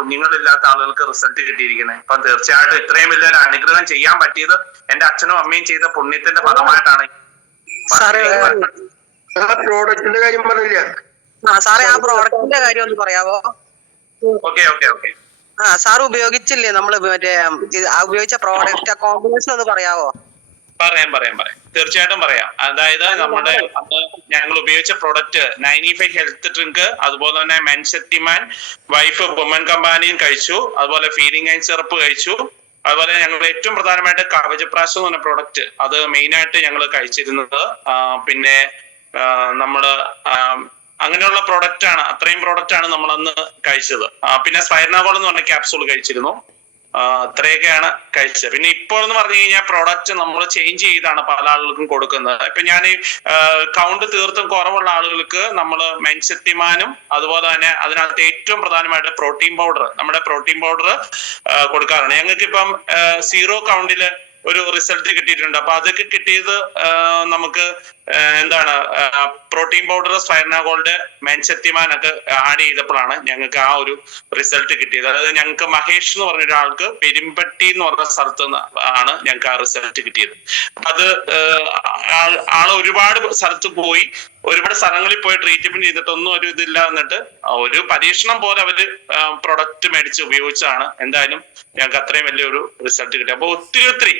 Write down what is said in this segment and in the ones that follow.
കുഞ്ഞുങ്ങളില്ലാത്ത ആളുകൾക്ക് റിസൾട്ട് കിട്ടിയിരിക്കുന്നത്. അപ്പൊ തീർച്ചയായിട്ടും ഇത്രയും വലിയൊരു അനുഗ്രഹം ചെയ്യാൻ പറ്റിയത് എന്റെ അച്ഛനും അമ്മയും ചെയ്ത പുണ്യത്തിന്റെ ഫലമായിട്ടാണ്. പ്രോഡക്റ്റിന്റെ കാര്യം പറഞ്ഞില്ല സാറേ, ആ പ്രോഡക്റ്റിന്റെ കാര്യം ഒന്ന് പറയാവോ? ഓക്കെ. സാർ ഉപയോഗിച്ചില്ലേ നമ്മള് മറ്റേ ഉപയോഗിച്ച പ്രോഡക്റ്റ് കോമ്പിനേഷൻ ഒന്ന് പറയാവോ? പറയാം തീർച്ചയായിട്ടും പറയാം. അതായത് നമ്മുടെ ഞങ്ങൾ ഉപയോഗിച്ച പ്രോഡക്റ്റ് 95 ഹെൽത്ത് ഡ്രിങ്ക്, അതുപോലെ തന്നെ മെൻശക്തിമാൻ വൈഫ് വുമൻ കമ്പാനിയും കഴിച്ചു, അതുപോലെ ഫീഡിംഗ് ആൻഡ് സിറപ്പ് കഴിച്ചു, അതുപോലെ ഞങ്ങൾ ഏറ്റവും പ്രധാനമായിട്ട് കവചപ്രാശം എന്ന് പറഞ്ഞ പ്രോഡക്റ്റ് അത് മെയിൻ ആയിട്ട് ഞങ്ങൾ കഴിച്ചിരുന്നത്. പിന്നെ നമ്മള് അങ്ങനെയുള്ള പ്രോഡക്റ്റ് ആണ്, അത്രയും പ്രോഡക്റ്റ് ആണ് നമ്മൾ അന്ന് കഴിച്ചത്. പിന്നെ സ്പൈർനാഗോൾ എന്ന് പറഞ്ഞ ക്യാപ്സൂൾ കഴിച്ചിരുന്നു. അത്രയൊക്കെയാണ് കഴിച്ചത്. പിന്നെ ഇപ്പോൾ എന്ന് പറഞ്ഞു കഴിഞ്ഞാൽ പ്രോഡക്റ്റ് നമ്മൾ ചേഞ്ച് ചെയ്താണ് പല ആളുകൾക്കും കൊടുക്കുന്നത്. ഇപ്പൊ ഞാൻ കൗണ്ട് തീർത്തും കുറവുള്ള ആളുകൾക്ക് നമ്മൾ മെൻശക്തിമാനും അതുപോലെ തന്നെ അതിനകത്ത് ഏറ്റവും പ്രധാനമായിട്ട് പ്രോട്ടീൻ പൗഡർ, നമ്മുടെ പ്രോട്ടീൻ പൗഡർ കൊടുക്കാറുണ്ട്. ഞങ്ങൾക്ക് ഇപ്പം 0 കൗണ്ടില് ഒരു റിസൾട്ട് കിട്ടിയിട്ടുണ്ട്. അപ്പൊ അതൊക്കെ കിട്ടിയത് നമുക്ക് എന്താണ് പ്രോട്ടീൻ പൗഡർ, സ്പൈർനാഗോൾഡ്, മെൻശക്തിമാനൊക്കെ ആഡ് ചെയ്തപ്പോഴാണ് ഞങ്ങൾക്ക് ആ ഒരു റിസൾട്ട് കിട്ടിയത്. അതായത് ഞങ്ങൾക്ക് മഹേഷ് എന്ന് പറഞ്ഞ ഒരാൾക്ക് പെരുമ്പട്ടി എന്ന് പറഞ്ഞ സ്ഥലത്ത് ആണ് ഞങ്ങൾക്ക് ആ റിസൾട്ട് കിട്ടിയത്. അത് ആള് ഒരുപാട് സ്ഥലത്ത് പോയി, ഒരുപാട് സ്ഥലങ്ങളിൽ പോയി ട്രീറ്റ്മെന്റ് ചെയ്തിട്ടൊന്നും ഒരു ഇതില്ല, എന്നിട്ട് ഒരു പരീക്ഷണം പോലെ അവര് പ്രൊഡക്റ്റ് മേടിച്ച് ഉപയോഗിച്ചാണ് എന്തായാലും ഞങ്ങൾക്ക് അത്രയും വലിയൊരു റിസൾട്ട് കിട്ടി. അപ്പൊ ഒത്തിരി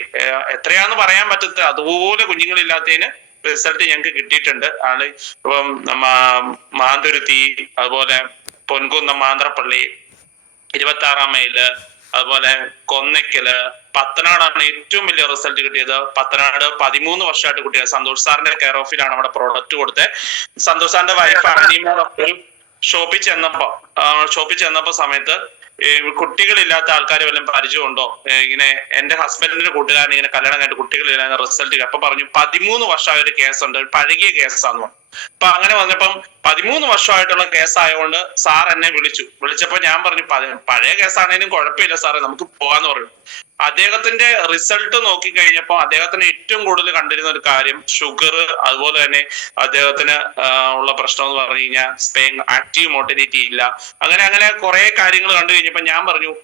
എത്രയാന്ന് പറയാൻ പറ്റത്ത അതുപോലെ കുഞ്ഞുങ്ങളില്ലാത്തതിന് റിസൾട്ട് ഞങ്ങൾക്ക് കിട്ടിയിട്ടുണ്ട്. ആള് ഇപ്പം മാന്തുരുത്തി, അതുപോലെ പൊൻകുന്നം, മാന്ത്രപ്പള്ളി, 26 മൈല്, അതുപോലെ കൊന്നയ്ക്കല്, പത്തനാടാണ് ഏറ്റവും വലിയ റിസൾട്ട് കിട്ടിയത്. പത്തനാട് 13 വർഷമായിട്ട് കുട്ടികൾ സന്തോഷ് സാറിന്റെ കെയർ ഓഫിലാണ് അവിടെ പ്രോഡക്റ്റ് കൊടുത്തത്. സന്തോഷ് സാറിന്റെ വൈഫ് അനിമോടൊപ്പം ഷോപ്പിൽ ചെന്നപ്പോ സമയത്ത് കുട്ടികളില്ലാത്ത ആൾക്കാർ വല്ലതും പരിചയമുണ്ടോ, ഇങ്ങനെ എന്റെ ഹസ്ബൻഡിന്റെ കൂട്ടുകാരൻ ഇങ്ങനെ കല്യാണം കഴിഞ്ഞിട്ട് കുട്ടികളില്ലാത്ത റിസൾട്ട്. അപ്പൊ പറഞ്ഞു 13 വർഷമായ ഒരു കേസുണ്ട്, പഴകിയ കേസാന്ന് പറഞ്ഞു. അപ്പൊ അങ്ങനെ വന്നപ്പം 13 വർഷമായിട്ടുള്ള കേസായതുകൊണ്ട് സാർ എന്നെ വിളിച്ചപ്പോ ഞാൻ പറഞ്ഞു പഴയ കേസാണെങ്കിലും കുഴപ്പമില്ല സാറേ, നമുക്ക് പോകാന്ന് പറഞ്ഞു. അദ്ദേഹത്തിന്റെ റിസൾട്ട് നോക്കി കഴിഞ്ഞപ്പോ അദ്ദേഹത്തിന് ഏറ്റവും കൂടുതൽ കണ്ടിരുന്ന ഒരു കാര്യം ഷുഗർ, അതുപോലെ തന്നെ അദ്ദേഹത്തിന് ഉള്ള പ്രശ്നം എന്ന് പറഞ്ഞു കഴിഞ്ഞാൽ ആക്റ്റീവ് മോട്ടിലിറ്റി ഇല്ല. അങ്ങനെ കുറെ കാര്യങ്ങൾ കണ്ടു കഴിഞ്ഞപ്പോ ഞാൻ പറഞ്ഞു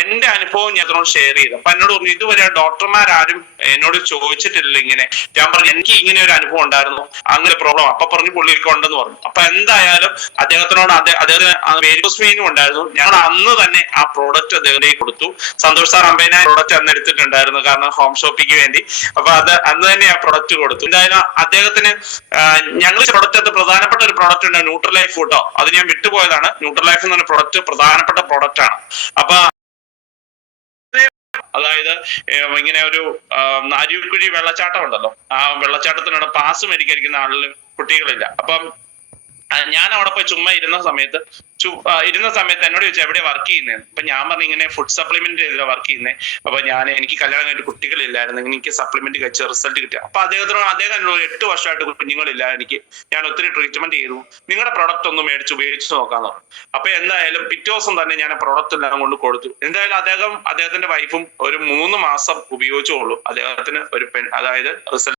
എന്റെ അനുഭവം ഞാൻ അതിനോട് ഷെയർ ചെയ്തു. അപ്പൊ എന്നോട് പറഞ്ഞു ഇതുവരെ ഡോക്ടർമാരും എന്നോട് ചോദിച്ചിട്ടില്ല ഇങ്ങനെ. ഞാൻ പറഞ്ഞു എനിക്ക് ഇങ്ങനെ ഒരു അനുഭവം ഉണ്ടായിരുന്നു, അങ്ങനെ പ്രോബ്ലം. അപ്പൊ പറഞ്ഞു പുള്ളിക്ക് ഉണ്ടെന്ന് പറഞ്ഞു. അപ്പൊ എന്തായാലും അദ്ദേഹത്തിനോട് അദ്ദേഹത്തിന് വേരിയോസ് വെയിനും ഉണ്ടായിരുന്നു. ഞങ്ങൾ അന്ന് തന്നെ ആ പ്രോഡക്റ്റ് അദ്ദേഹത്തിലേക്ക് കൊടുത്തു. സന്തോഷ് സാർ 50,000 പ്രോഡക്റ്റ് അന്ന് എടുത്തിട്ടുണ്ടായിരുന്നു, കാരണം ഹോം ഷോപ്പിംഗ് വേണ്ടി. അപ്പൊ അന്ന് തന്നെ ആ പ്രോഡക്റ്റ് കൊടുത്തു. എന്തായാലും അദ്ദേഹത്തിന് ഞങ്ങൾ പ്രൊഡക്റ്റ് പ്രധാനപ്പെട്ട ഒരു പ്രോഡക്റ്റ് ഉണ്ട്, ന്യൂട്രിലൈഫ് ഫുഡോ, അത് ഞാൻ വിട്ടുപോയതാണ്. ന്യൂട്രിലൈഫ് എന്ന് പറഞ്ഞ പ്രോഡക്റ്റ് പ്രധാനപ്പെട്ട പ്രോഡക്റ്റ് ആണ്. അപ്പൊ അതായത് ഇങ്ങനെ ഒരു അരുവിക്കുഴി വെള്ളച്ചാട്ടം ഉണ്ടല്ലോ, ആ വെള്ളച്ചാട്ടത്തിനോട് പാസ് മേടിക്കാതിരിക്കുന്ന ആളില് കുട്ടികളില്ല. അപ്പം ഞാൻ അവിടെ പോയി ചുമ്മാ ഇരുന്ന സമയത്ത് എന്നോട് ചോദിച്ചു എവിടെ വർക്ക് ചെയ്യുന്നത്. അപ്പൊ ഞാൻ പറഞ്ഞു ഇങ്ങനെ ഫുഡ് സപ്ലിമെന്റ് ചെയ്തില്ല വർക്ക് ചെയ്യുന്നത്. അപ്പൊ എനിക്ക് കല്യാണം കഴിഞ്ഞിട്ട് കുട്ടികളില്ലായിരുന്നു, എനിക്ക് സപ്ലിമെന്റ് കഴിച്ച റിസൾട്ട് കിട്ടി. അപ്പൊ അദ്ദേഹം 8 വർഷമായിട്ട് കുഞ്ഞുങ്ങളില്ല, ഞാൻ ഒത്തിരി ട്രീറ്റ്മെന്റ് ചെയ്തു, നിങ്ങളുടെ പ്രോഡക്റ്റ് ഒന്ന് മേടിച്ച് ഉപയോഗിച്ച് നോക്കാന്ന് പറഞ്ഞു. അപ്പൊ എന്തായാലും പിറ്റേ ദിവസം തന്നെ ഞാൻ പ്രോഡക്റ്റ് എല്ലാം കൊണ്ട് കൊടുത്തു. എന്തായാലും അദ്ദേഹത്തിന്റെ വൈഫും ഒരു 3 മാസം ഉപയോഗിച്ചോളൂ, അദ്ദേഹത്തിന് ഒരു അതായത് റിസൾട്ട്